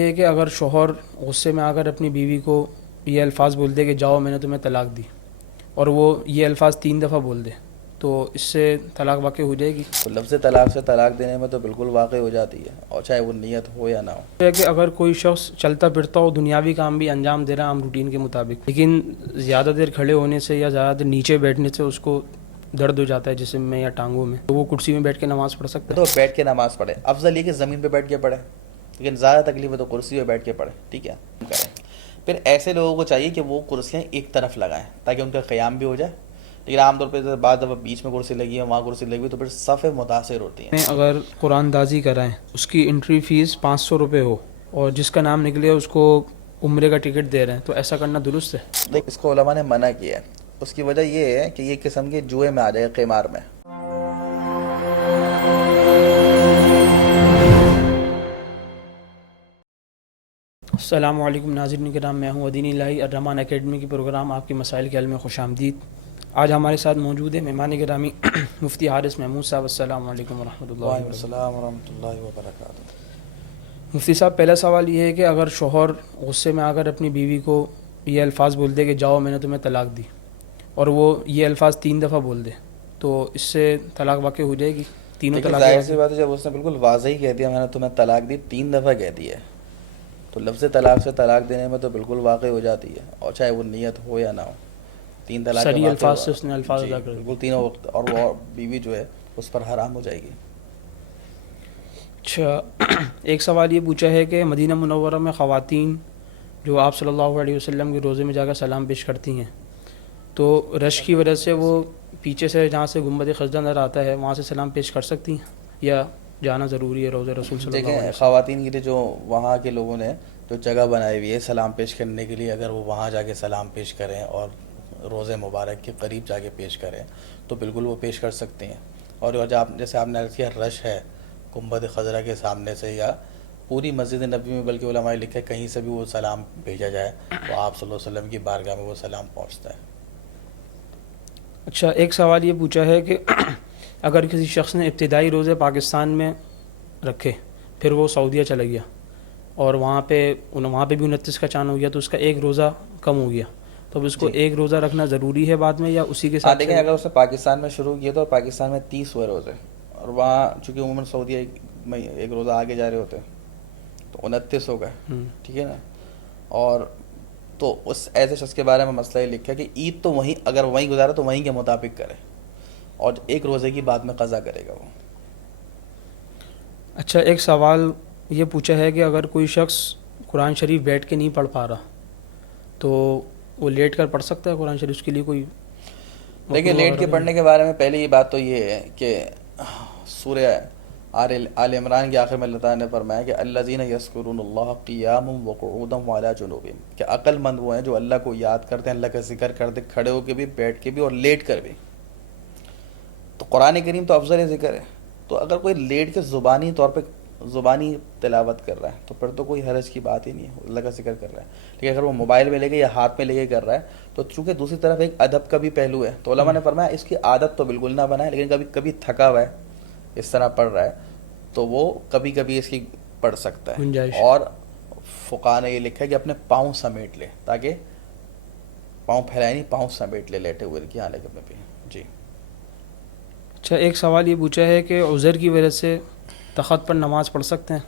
یہ کہ اگر شوہر غصے میں آ کر اپنی بیوی کو یہ الفاظ بول دے کہ جاؤ میں نے تمہیں طلاق دی، اور وہ یہ الفاظ 3 دفعہ بول دے، تو اس سے طلاق واقع ہو جائے گی؟ تو لفظ طلاق سے طلاق دینے میں تو بالکل واقع ہو جاتی ہے، اور چاہے وہ نیت ہو یا نہ ہو۔ ہے کہ اگر کوئی شخص چلتا پھرتا ہو، دنیاوی کام بھی انجام دے رہا عام روٹین کے مطابق، لیکن زیادہ دیر کھڑے ہونے سے یا زیادہ دیر نیچے بیٹھنے سے اس کو درد ہو جاتا ہے جسم میں یا ٹانگوں میں، تو وہ کرسی میں بیٹھ کے نماز پڑھ سکتا تو ہے؟ بیٹھ کے نماز پڑھے، افضل یہ کہ زمین پہ بیٹھ کے پڑھے، لیکن زیادہ تکلیف ہے تو کرسی پہ بیٹھ کے پڑھے، ٹھیک ہے کریں۔ پھر ایسے لوگوں کو چاہیے کہ وہ کرسیاں ایک طرف لگائیں تاکہ ان کا قیام بھی ہو جائے، لیکن عام طور پہ بعض دفعہ بیچ میں کرسی لگی ہے، وہاں کرسی لگی ہوئی، تو پھر صفیں متاثر ہوتی ہیں۔ اگر قرآن دازی کرائیں، اس کی انٹری فیس 500 روپے ہو، اور جس کا نام نکلے اس کو عمرے کا ٹکٹ دے رہے ہیں، تو ایسا کرنا درست ہے؟ دیکھ، اس کو علماء نے منع کیا ہے، اس کی وجہ یہ ہے کہ یہ قسم کے جوئے میں آ جائے، قمار میں۔ السلام علیکم ناظرین کرام، میں ہوں دین الہی الرحمان اکیڈمی کی پروگرام آپ کے مسائل کے حل میں خوش آمدید۔ آج ہمارے ساتھ موجود ہے مہمان گرامی مفتی حارث محمود صاحب۔ السلام علیکم ورحمۃ اللہ وعلیکم وبرکاتہ۔ السلام ورحمۃ اللہ وبرکاتہ۔ مفتی صاحب، پہلا سوال یہ ہے کہ اگر شوہر غصے میں آ کر اپنی بیوی کو یہ الفاظ بول دے کہ جاؤ میں نے تمہیں طلاق دی، اور وہ یہ الفاظ 3 دفعہ بول دے، تو اس سے طلاق واقع ہو جائے گی؟ تینوں لیکن طلاق ظاہر سی بات ہے، جب اس نے بالکل واضح ہی کہہ دیا میں نے تمہیں طلاق دی، 3 دفعہ کہہ دی ہے، تو لفظ طلاق سے طلاق دینے میں تو بالکل واقع ہو جاتی ہے، اور چاہے وہ نیت ہو یا نہ ہو، 3 طلاق سری واقع الفاظ سے اس نے الفاظ جی ادا کر بالکل دیے۔ تینوں وقت، اور وہ بیوی جو ہے اس پر حرام ہو جائے گی۔ اچھا، ایک سوال یہ پوچھا ہے کہ مدینہ منورہ میں خواتین جو آپ صلی اللہ علیہ وسلم کے روزے میں جا کر سلام پیش کرتی ہیں، تو رش کی وجہ سے وہ پیچھے سے جہاں سے گنبد خضرا نظر آتا ہے وہاں سے سلام پیش کر سکتی ہیں، یا جانا ضروری ہے روزے رسول صلی اللہ علیہ دیکھیں، وسلم؟ خواتین کے لیے جو وہاں کے لوگوں نے جو جگہ بنائی ہوئی ہے سلام پیش کرنے کے لیے، اگر وہ وہاں جا کے سلام پیش کریں اور روزے مبارک کے قریب جا کے پیش کریں تو بالکل وہ پیش کر سکتے ہیں۔ اور جیسے آپ نے عرض کیا، رش ہے گنبد خضرا کے سامنے سے یا پوری مسجد نبوی میں، بلکہ علماء لکھا ہے کہیں سے بھی وہ سلام بھیجا جائے تو آپ صلی اللہ علیہ وسلم کی بارگاہ میں وہ سلام پہنچتا ہے۔ اچھا، ایک سوال یہ پوچھا ہے کہ اگر کسی شخص نے ابتدائی روزے پاکستان میں رکھے، پھر وہ سعودیہ چلا گیا اور وہاں پہ بھی 29 کا چاند ہو گیا، تو اس کا ایک روزہ کم ہو گیا، تو اب اس کو ایک روزہ رکھنا ضروری ہے بعد میں، یا اسی کے ساتھ؟ دیکھیں، اگر اس نے پاکستان میں شروع کیا تو پاکستان میں 30 ہوئے روزے، اور وہاں چونکہ عموماً سعودیہ میں ایک روزہ آگے جا رہے ہوتے ہیں تو 29 ہو گئے، ٹھیک ہے نا۔ اور تو اس ایسے شخص کے بارے میں مسئلہ یہ لکھا کہ عید تو وہیں، اگر وہیں گزارا تو وہیں کے مطابق کرے، اور ایک روزے کی بعد میں قضا کرے گا وہ۔ اچھا، ایک سوال یہ پوچھا ہے کہ اگر کوئی شخص قرآن شریف بیٹھ کے نہیں پڑھ پا رہا تو وہ لیٹ کر پڑھ سکتا ہے قرآن شریف؟ اس کے لیے کوئی دیکھیں، لیٹ کے پڑھنے کے بارے میں پہلی بات تو یہ ہے کہ سورہ آل عمران کے آخر میں اللہ تعالیٰ نے فرمایا کہ الذین یذکرون اللہ قیاما وقعودا وعلی جنوبہم، کہ عقل مند وہ ہیں جو اللہ کو یاد کرتے ہیں، اللہ کا ذکر کرتے، کھڑے ہو کے بھی، بیٹھ کے بھی، اور لیٹ کر بھی۔ تو قرآن کریم تو افضل ذکر ہے، تو اگر کوئی لیٹ کے زبانی طور پہ زبانی تلاوت کر رہا ہے تو پھر تو کوئی حرج کی بات ہی نہیں ہے، اللہ کا ذکر کر رہا ہے۔ لیکن اگر وہ موبائل میں لے کے یا ہاتھ میں لے کے کر رہا ہے تو چونکہ دوسری طرف ایک ادب کا بھی پہلو ہے، تو علماء نے فرمایا اس کی عادت تو بالکل نہ بنائے، لیکن کبھی کبھی تھکا ہوا ہے اس طرح پڑھ رہا ہے تو وہ کبھی کبھی اس کی پڑھ سکتا ہے۔ گنجائش۔ اور فقہاء نے یہ لکھا ہے کہ اپنے پاؤں سمیٹ لے، تاکہ پاؤں پھیلائے نہیں، پاؤں سمیٹ لے لیٹے ہوئے کی حالت میں بھی۔ جی اچھا، ایک سوال یہ پوچھا ہے کہ عذر کی وجہ سے تخت پر نماز پڑھ سکتے ہیں؟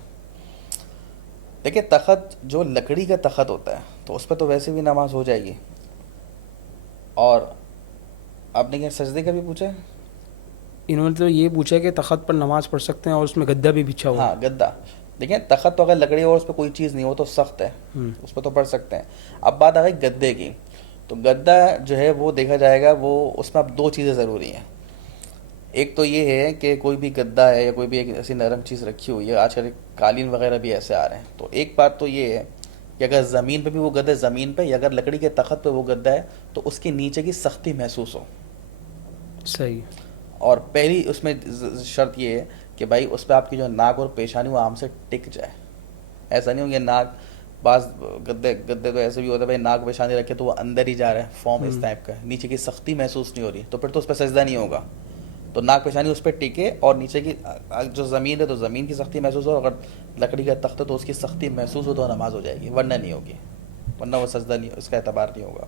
دیکھیں، تخت جو لکڑی کا تخت ہوتا ہے تو اس پہ تو ویسے بھی نماز ہو جائے گی، اور آپ نے کیا سجدے کا بھی پوچھا ہے؟ انہوں نے تو یہ پوچھا کہ تخت پر نماز پڑھ سکتے ہیں اور اس میں گدا بھی بچھا ہوا ہے۔ ہاں، گدا۔ دیکھیں، تخت تو اگر لکڑی اور اس پہ کوئی چیز نہیں ہو تو سخت ہے، اس پہ تو پڑھ سکتے ہیں۔ اب بات آ گئی گدے کی، تو گدا جو ہے وہ دیکھا جائے گا، وہ اس میں اب 2 چیزیں ضروری ہیں۔ ایک تو یہ ہے کہ کوئی بھی گدا ہے یا کوئی بھی ایک ایسی نرم چیز رکھی ہوئی ہے، آج کل قالین وغیرہ بھی ایسے آ رہے ہیں، تو ایک بات تو یہ ہے کہ اگر زمین پہ بھی وہ گدا ہے زمین پہ، یا اگر لکڑی کے تخت پہ وہ گدا ہے تو اس کے نیچے کی سختی محسوس ہو۔ صحیح۔ اور پہلی اس میں شرط یہ ہے کہ بھائی اس پہ آپ کی جو ناک اور پیشانی وہ آرام سے ٹک جائے، ایسا نہیں ہو کہ ناک، بعض گدے تو ایسے بھی ہوتا ہے بھائی ناک پیشانی رکھے تو وہ اندر ہی جا رہا ہے، فارم اس ٹائپ کا ہے، نیچے کی سختی محسوس نہیں ہو رہی، تو پھر تو اس پہ سجدہ نہیں ہوگا۔ تو ناک پیشانی اس پہ ٹکے اور نیچے کی جو زمین ہے تو زمین کی سختی محسوس ہو, اگر لکڑی کا تخت ہے تو اس کی سختی محسوس ہو تو نماز ہو جائے گی, ورنہ نہیں ہوگی, ورنہ وہ سجدہ نہیں, اس کا اعتبار نہیں ہوگا.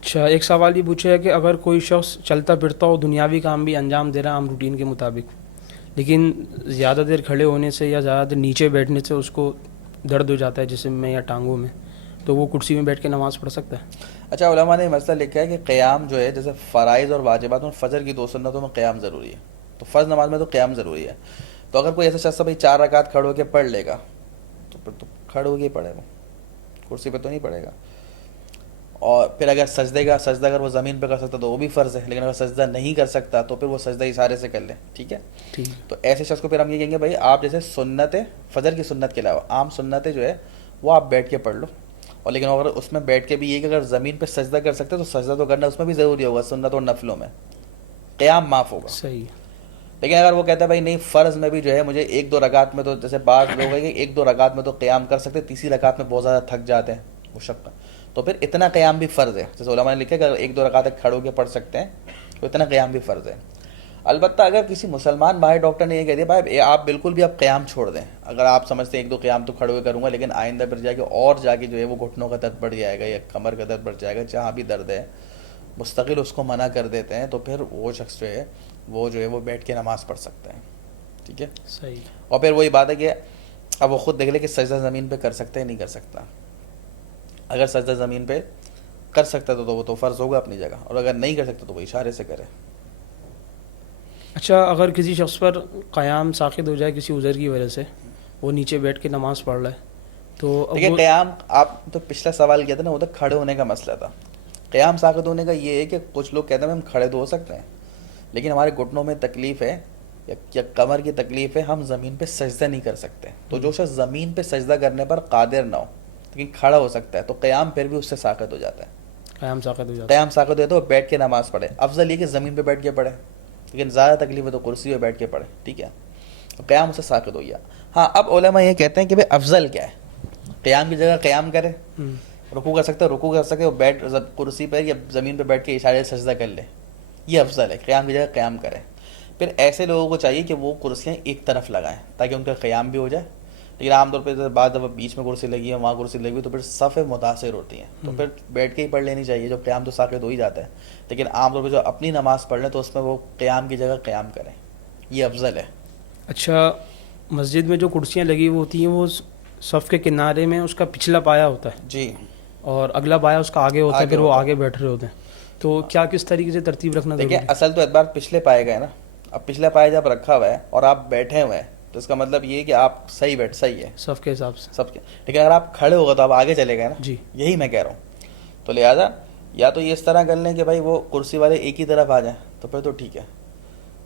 اچھا ایک سوال یہ پوچھا ہے کہ اگر کوئی شخص چلتا پھرتا ہو, دنیاوی کام بھی انجام دے رہا ہے عام روٹین کے مطابق, لیکن زیادہ دیر کھڑے ہونے سے یا زیادہ دیر نیچے بیٹھنے سے اس کو درد ہو جاتا ہے جسم میں یا ٹانگوں میں, تو وہ کرسی میں بیٹھ کے نماز پڑھ سکتا ہے؟ اچھا علماء نے یہ مسئلہ لکھا ہے کہ قیام جو ہے جیسے فرائض اور واجبات میں فجر کی 2 سنتوں میں قیام ضروری ہے, تو فرض نماز میں تو قیام ضروری ہے. تو اگر کوئی ایسا شخص بھائی 4 رکعت کھڑے ہو کے پڑھ لے گا تو پھر تو کھڑے ہو کے ہی پڑھے گا, کرسی پہ تو نہیں پڑھے گا. اور پھر اگر سجدہ اگر وہ زمین پہ کر سکتا تو وہ بھی فرض ہے, لیکن اگر سجدہ نہیں کر سکتا تو پھر وہ سجدہ اشارے سے کر لے, ٹھیک ہے. ٹھیک. تو ایسے شخص کو پھر ہم یہ کہیں گے بھائی آپ جیسے سنت فجر کی سنت کے علاوہ عام سنتیں جو ہے وہ آپ بیٹھ کے پڑھ لو, اور لیکن اگر اس میں بیٹھ کے بھی یہ کہ اگر زمین پہ سجدہ کر سکتے تو سجدہ تو کرنا اس میں بھی ضروری ہوگا, سنت اور نفلوں میں قیام معاف ہوگا. صحیح. لیکن اگر وہ کہتا ہے بھائی نہیں فرض میں بھی جو ہے مجھے 1-2 رکعت میں, تو جیسے بعض لوگ ہیں کہ 1-2 رکعت میں تو قیام کر سکتے, تیسری رکعت میں بہت زیادہ تھک جاتے ہیں مشقت, تو پھر اتنا قیام بھی فرض ہے. جیسے علماء نے لکھا کہ اگر 1-2 رکعت تک کھڑے ہو کے پڑھ سکتے ہیں تو اتنا قیام بھی فرض ہے. البتہ اگر کسی مسلمان ماہر ڈاکٹر نے یہ کہہ دیا بھائی آپ بالکل بھی آپ قیام چھوڑ دیں, اگر آپ سمجھتے ہیں 1-2 قیام تو کھڑے ہوئے کروں گا لیکن آئندہ پھر جا کے اور جا کے جو ہے وہ گھٹنوں کا درد بڑھ جائے گا یا کمر کا درد بڑھ جائے گا, جہاں بھی درد ہے مستقل اس کو منع کر دیتے ہیں, تو پھر وہ شخص جو ہے وہ بیٹھ کے نماز پڑھ سکتا ہے, ٹھیک ہے. صحیح. اور پھر وہی بات ہے کہ اب وہ خود دیکھ لے کہ سجدہ زمین پہ کر سکتا ہے نہیں کر سکتا. اگر سجدہ زمین پہ کر سکتا تو وہ تو فرض ہوگا اپنی جگہ, اور اگر نہیں کر سکتا تو وہ اشارے سے کرے. اچھا اگر کسی شخص پر قیام ساقط ہو جائے کسی عذر کی وجہ سے, وہ نیچے بیٹھ کے نماز پڑھ رہا ہے, تو دیکھیے قیام, آپ تو پچھلا سوال کیا تھا نا, وہ تو کھڑے ہونے کا مسئلہ تھا. قیام ساقط ہونے کا یہ ہے کہ کچھ لوگ کہتے ہیں ہم کھڑے تو ہو سکتے ہیں لیکن ہمارے گھٹنوں میں تکلیف ہے یا کمر کی تکلیف ہے, ہم زمین پہ سجدہ نہیں کر سکتے. تو جو شخص زمین پہ سجدہ کرنے پر قادر نہ ہو لیکن کھڑا ہو سکتا ہے تو قیام پھر بھی اس سے ساقط ہو جاتا ہے. قیام ساقط ہو جاتا ہے. قیام ساقط ہو تو وہ بیٹھ کے نماز پڑھے. افضل یہ کہ زمین پہ بیٹھ کے پڑھے, لیکن زیادہ تکلیف ہے تو کرسی پہ بیٹھ کے پڑھے, ٹھیک ہے. قیام اس سے ساقط ہو گیا. ہاں اب علماء یہ کہتے ہیں کہ بھائی افضل کیا ہے, قیام کی جگہ قیام کرے, رکوع کر سکتے رکوع کر سکے, وہ بیٹھ کرسی پہ یا زمین پہ بیٹھ کے اشارے سے سجدہ کر لے, یہ افضل ہے. قیام کی جگہ قیام کرے. پھر ایسے لوگوں کو چاہیے کہ وہ کرسیاں ایک طرف لگائیں تاکہ ان کا قیام بھی ہو جائے. لیکن عام طور پہ بعد جب بیچ میں کرسی لگی ہے وہاں کرسی لگی ہوئی تو پھر صفیں متاثر ہوتی ہیں, تو پھر بیٹھ کے ہی پڑھ لینی چاہیے, جو قیام تو ساقط ہو ہی جاتا ہے. لیکن عام طور پہ جو اپنی نماز پڑھ لیں تو اس میں وہ قیام کی جگہ قیام کریں, یہ افضل ہے. اچھا مسجد میں جو کرسیاں لگی ہوتی ہیں وہ صف کے کنارے میں اس کا پچھلا پایا ہوتا ہے جی, اور اگلا پایا اس کا آگے ہوتا ہے, پھر وہ آگے بیٹھ رہے ہوتے ہیں, تو کیا کس طریقے سے ترتیب رکھنا ضروری دیکھیں ہے؟ اصل تو اعتبار پچھلے پائے گئے نا. اب پچھلا پایا جب رکھا ہوا ہے اور آپ بیٹھے ہوئے ہیں تو اس کا مطلب یہ ہے کہ آپ صحیح ہے صف کے حساب سے سب کے. لیکن اگر آپ کھڑے ہو گئے تو آپ آگے چلے گئے نا, جی. یہی میں کہہ رہا ہوں. تو لہٰذا یا تو یہ اس طرح کر لیں کہ بھائی وہ کرسی والے ایک ہی طرف آ جائیں تو پھر تو ٹھیک ہے,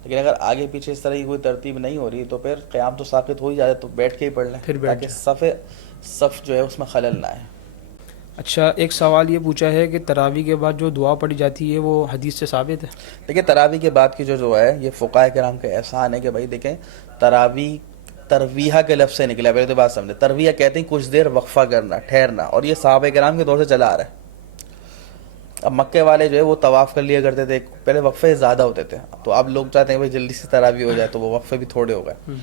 لیکن اگر آگے پیچھے اس طرح کی کوئی ترتیب نہیں ہو رہی تو پھر قیام تو ساقط ہو ہی جاتا ہے, تو بیٹھ کے ہی پڑھ لیں تاکہ صف جو ہے اس میں خلل نہ آئے. اچھا ایک سوال یہ پوچھا ہے کہ تراویح کے بعد جو دعا پڑھی جاتی ہے وہ حدیث سے ثابت ہے؟ دیکھیں تراویح کے بعد کی جو دعا ہے یہ فقہاء کرام کا احسان ہے کہ بھائی دیکھیں تراویح ترویحہ کے لفظ سے نکلا, پہلے تو بات سمجھے. ترویحہ کہتے ہیں کچھ دیر وقفہ کرنا, ٹھہرنا, اور یہ صحابہ کرام کے دور سے چلا آ رہا ہے. اب مکے والے جو ہے وہ طواف کر لیا کرتے تھے, پہلے وقفے زیادہ ہوتے تھے, تو اب لوگ چاہتے ہیں بھائی جلدی سے تراویح ہو جائے تو وہ وقفے بھی تھوڑے ہو گئے.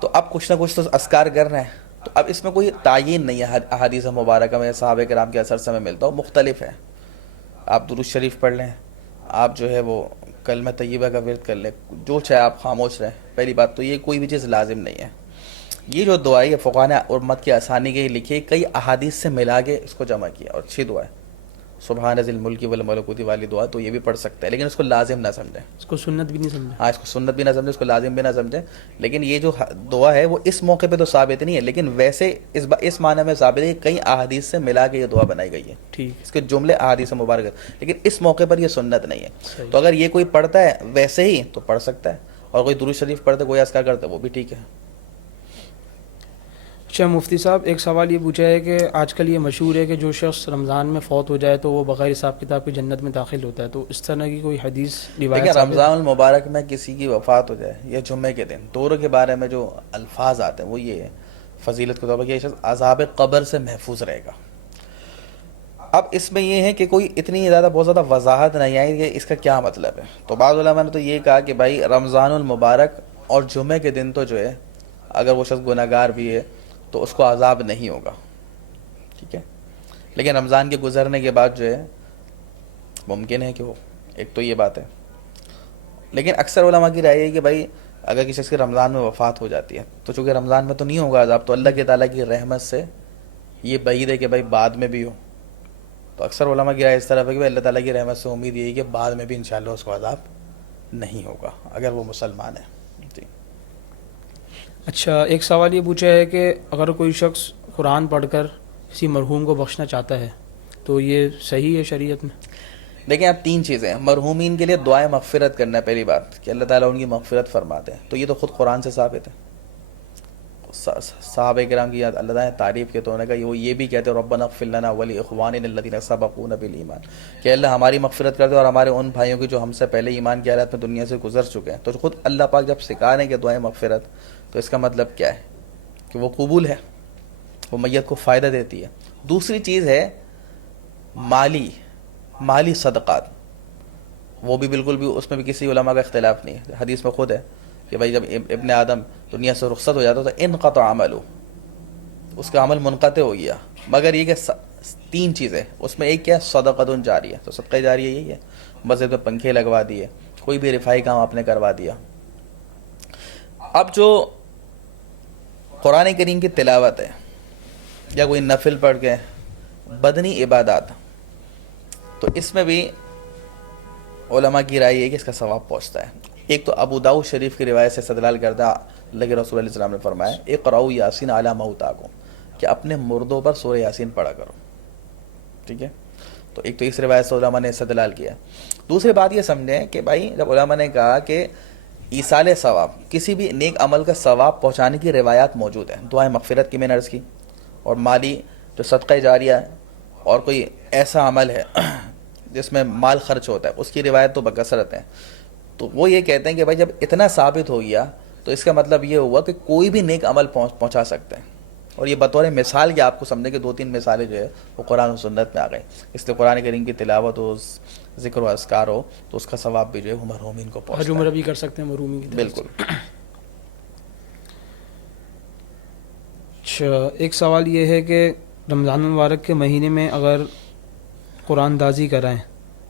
تو اب کچھ نہ کچھ تو اذکار کر رہے ہیں, تو اب اس میں کوئی تعین نہیں ہے. احادیث مبارکہ میں صحابہ کرام کے اثر سے میں ملتا ہوں مختلف ہے. آپ درود شریف پڑھ لیں, آپ جو ہے وہ کلمہ طیبہ کا ورد کر لیں, جو چاہے آپ خاموش رہیں. پہلی بات تو یہ کوئی بھی چیز لازم نہیں ہے. یہ جو دعا ہے یہ فقہاء نے امت کی آسانی کے لیے لکھی ہے, کئی احادیث سے ملا کے اس کو جمع کیا, اور اچھی دعا ہے. سبحان ذی الملک والملکوت والی دعا, تو یہ بھی پڑھ سکتے ہیں لیکن اس کو لازم نہ سمجھیں, اس کو سنت بھی نہیں سمجھیں. ہاں اس کو سنت بھی نہ سمجھیں, اس کو لازم بھی نہ سمجھیں. لیکن یہ جو دعا ہے وہ اس موقع پہ تو ثابت نہیں ہے, لیکن ویسے اس معنی میں ثابت ہے کہ کئی احادیث سے ملا کے یہ دعا بنائی گئی ہے. ٹھیک. اس کے جملے احادیث مبارکہ, لیکن اس موقع پر یہ سنت نہیں ہے. تو اگر یہ کوئی پڑھتا ہے ویسے ہی تو پڑھ سکتا ہے, اور کوئی درود شریف پڑھتا ہے, کوئی اذکار کرتا ہے, وہ بھی ٹھیک ہے. اچھا مفتی صاحب ایک سوال یہ پوچھا ہے کہ آج کل یہ مشہور ہے کہ جو شخص رمضان میں فوت ہو جائے تو وہ بغیر حساب کتاب کی جنت میں داخل ہوتا ہے, تو اس طرح کی کوئی حدیث روایت؟ دیکھیں رمضان المبارک میں کسی کی وفات ہو جائے یا جمعے کے دن, دونوں کے بارے میں جو الفاظ آتے ہیں وہ یہ ہے فضیلت کے طور پر کہ یہ شخص عذاب قبر سے محفوظ رہے گا. اب اس میں یہ ہے کہ کوئی اتنی زیادہ بہت زیادہ وضاحت نہیں آئی کہ اس کا کیا مطلب ہے. تو بعض علماء نے تو یہ کہا کہ بھائی رمضان المبارک اور جمعے کے دن تو جو ہے اگر وہ شخص گناہ گار بھی ہے تو اس کو عذاب نہیں ہوگا, ٹھیک ہے, لیکن رمضان کے گزرنے کے بعد جو ہے ممکن ہے کہ وہ, ایک تو یہ بات ہے. لیکن اکثر علماء کی رائے ہے کہ بھائی اگر کسی شخص کی رمضان میں وفات ہو جاتی ہے تو چونکہ رمضان میں تو نہیں ہوگا عذاب, تو اللہ کے تعالیٰ کی رحمت سے یہ بعید ہے کہ بھائی بعد میں بھی ہو. تو اکثر علماء کی رائے اس طرف ہے کہ اللہ تعالیٰ کی رحمت سے امید یہی کہ بعد میں بھی انشاءاللہ اس کو عذاب نہیں ہوگا اگر وہ مسلمان ہے. جی. اچھا, ایک سوال یہ پوچھا ہے کہ اگر کوئی شخص قرآن پڑھ کر کسی مرحوم کو بخشنا چاہتا ہے تو یہ صحیح ہے شریعت میں؟ دیکھیں اب تین چیزیں ہیں. مرحومین کے لیے دعائیں مغفرت کرنا ہے پہلی بات, کہ اللہ تعالیٰ ان کی مغفرت فرماتے ہیں, تو یہ تو خود قرآن سے ثابت ہے. صحابہ کرام کی اللہ تعالیٰ نے تعریف کے تو انہوں نے کہا وہ یہ بھی کہتے ہیں ربنا اغفر لنا ولاخواننا الذین سبقونا بالایمان, کہ اللہ ہماری مغفرت کر دے اور ہمارے ان بھائیوں کی جو ہم سے پہلے ایمان کی حالت میں دنیا سے گزر چکے ہیں. تو خود اللہ پاک جب سکھا رہے ہیں کہ دعائیں مغفرت, تو اس کا مطلب کیا ہے کہ وہ قبول ہے, وہ میت کو فائدہ دیتی ہے. دوسری چیز ہے مالی صدقات, وہ بھی بالکل بھی اس میں بھی کسی علماء کا اختلاف نہیں ہے. حدیث میں خود ہے کہ بھائی جب ابن آدم دنیا سے رخصت ہو جاتا تو انقطع عملہ, اس کا عمل منقطع ہو گیا, مگر یہ کہ تین چیزیں اس میں, ایک کیا صدقۃ جاریہ, تو صدقہ جاریہ یہی ہے, مسجد میں پنکھے لگوا دیے, کوئی بھی رفاہی کام آپ نے کروا دیا. اب جو قرآن کریم کی تلاوت ہے یا کوئی نفل پڑھ کے بدنی عبادات, تو اس میں بھی علماء کی رائے ہے کہ اس کا ثواب پہنچتا ہے. ایک تو ابو داؤد شریف کی روایت سے استدلال کرتا اللہ کے رسول علیہ السلام نے فرمایا اقرؤوا یاسین علی موتاکم, کہ اپنے مردوں پر سورہ یاسین پڑھا کرو, ٹھیک ہے. تو ایک تو اس روایت سے علماء نے استدلال کیا. دوسری بات یہ سمجھیں کہ بھائی جب علماء نے کہا کہ ایصال ثواب, کسی بھی نیک عمل کا ثواب پہنچانے کی روایات موجود ہیں, دعائیں مغفرت کی میں نے عرض کی, اور مالی جو صدقہ جاریہ ہے, اور کوئی ایسا عمل ہے جس میں مال خرچ ہوتا ہے, اس کی روایت تو بکثرت ہے. تو وہ یہ کہتے ہیں کہ بھائی جب اتنا ثابت ہو گیا تو اس کا مطلب یہ ہوا کہ کوئی بھی نیک عمل پہنچا سکتے ہیں. اور یہ بطور مثال کہ آپ کو سمجھیں کہ دو تین مثالیں جو ہے وہ قرآن و سنت میں آ گئی. اس لیے قرآن کریم کی تلاوت ہو, ذکر و اذکار ہو, تو اس کا ثواب بھی جو ہے وہ مرحومین کو پہنچتا ہے. حج عمرہ بھی کر سکتے ہیں مرحومین کی طرف سے. بالکل. اچھا, ایک سوال یہ ہے کہ رمضان المبارک کے مہینے میں اگر قرآن دازی کرائیں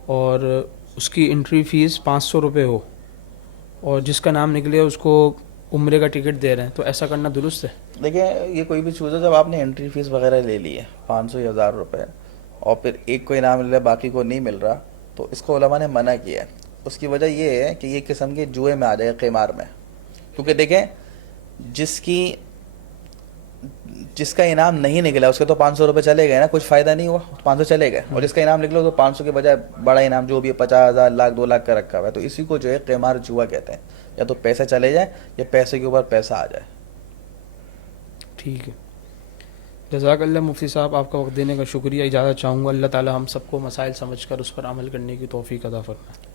اور اس کی انٹری فیس 500 روپے ہو اور جس کا نام نکلے اس کو عمرے کا ٹکٹ دے رہے ہیں, تو ایسا کرنا درست ہے؟ دیکھیں یہ کوئی بھی چیز ہے, جب آپ نے انٹری فیس وغیرہ لے لی ہے 500 یا 1000 روپے, اور پھر ایک کو انعام مل رہا ہے باقی کو نہیں مل رہا, تو اس کو علماء نے منع کیا ہے. اس کی وجہ یہ ہے کہ یہ قسم کے جوئے میں آ جائے, قمار میں. کیونکہ دیکھیں جس کا انعام نہیں نکلا اس کے تو 500 روپے چلے گئے نا, کچھ فائدہ نہیں ہوا, 500 چلے گئے. اور جس کا انعام نکلا تو 500 کے بجائے بڑا انعام جو بھی 50,000 لاکھ 2 لاکھ کا رکھا ہوا ہے, تو اسی کو جو ہے قمار جوا کہتے ہیں. یا تو پیسے چلے جائیں یا پیسے کے اوپر پیسہ آ جائے. ٹھیک ہے, جزاک اللہ مفتی صاحب, آپ کا وقت دینے کا شکریہ. اجازت چاہوں گا, اللہ تعالی ہم سب کو مسائل سمجھ کر اس پر عمل کرنے کی توفیق عطا فرمائے.